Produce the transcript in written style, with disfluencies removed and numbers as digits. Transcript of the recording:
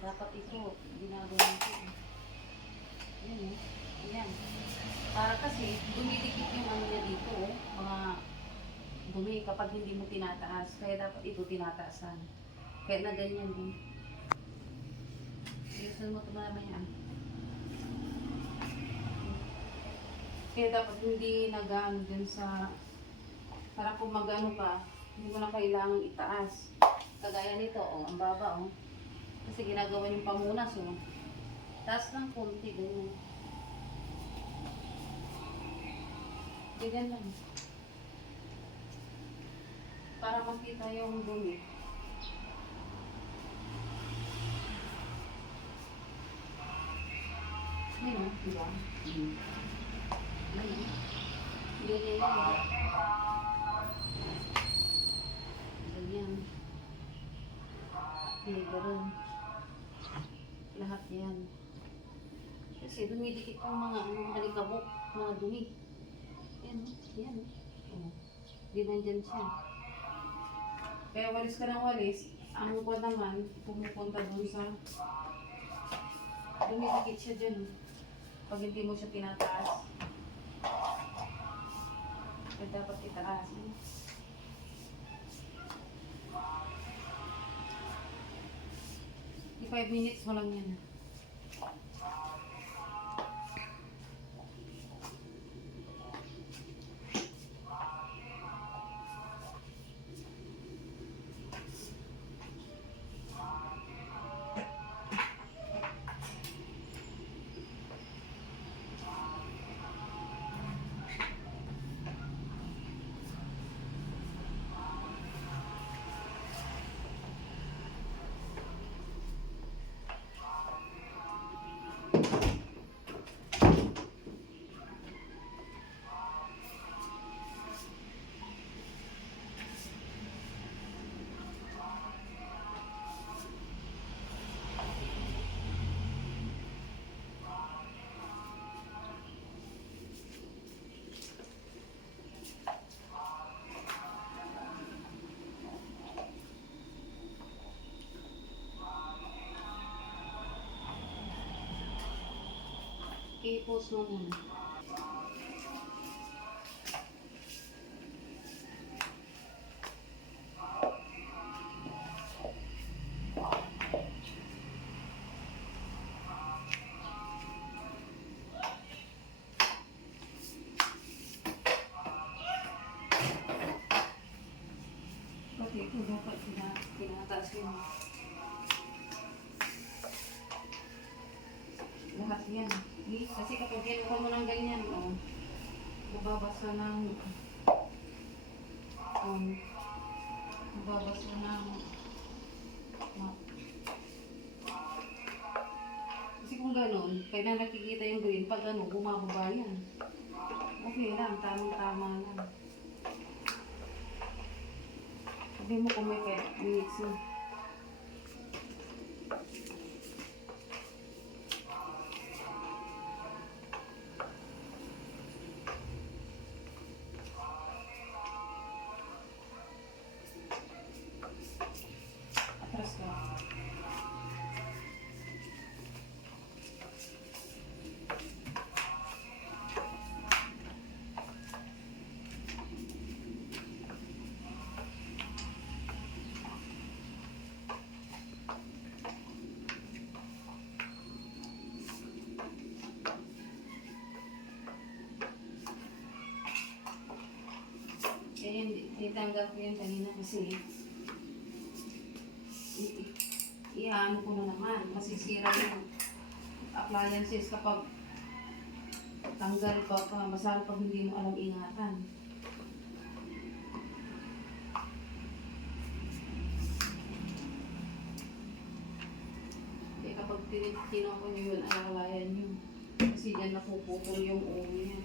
Dapat ito, ginagawa ko. Ayan eh. Ayan. Para kasi, dumidikit yung ano niya dito, oh. Mga dumi kapag hindi mo tinataas. Kaya dapat ito tinataasan. Kaya na ganyan din. Iusan mo ito mamaya. Kaya dapat hindi nagaan dun sa, para kung mag-ano ka, hindi mo na kailangan itaas. Kagaya nito, oh, ang baba, oh. Kasi ginagawa yung pamunas, oh. Taas ng konti, ganyan. Ganyan lang. Para makita yung dumi. Yun, oh, diba? Ganyan. Ganyan yan. Ganyan. Ganyan. Lahat yan. Kasi dumidikit yung mga halikabok, mga dumi. Yan, yan. Oh. Di nandyan siya. Kaya walis ka ng walis, ang ko naman, pumupunta dun sa dumidikit siya dyan. Pag hindi mo siya tinataas. Kaya dapat itaas. 5 minutes mo lang yan. I-post mo muna. Pati ito dapat pinataas yun. Lahat yan. Kasi kapag kinuha mo ng ganyan, oh, mababasa ng mababasa ng kasi kung gano'n, kaya nakikita yung green, pag ano, bumababa yan. Okay lang, tamang-tama lang. Sabi mo kung may 5 minutes na. Atras ka. Itanggap ko yan kanina kasi ihaan ko na naman. Masisira yung appliances kapag tanggal pa, masal pag hindi mo alam ingatan. Kaya kapag tinoko nyo yun, alalayan nyo. Kasi dyan napuputol yung ulo niya.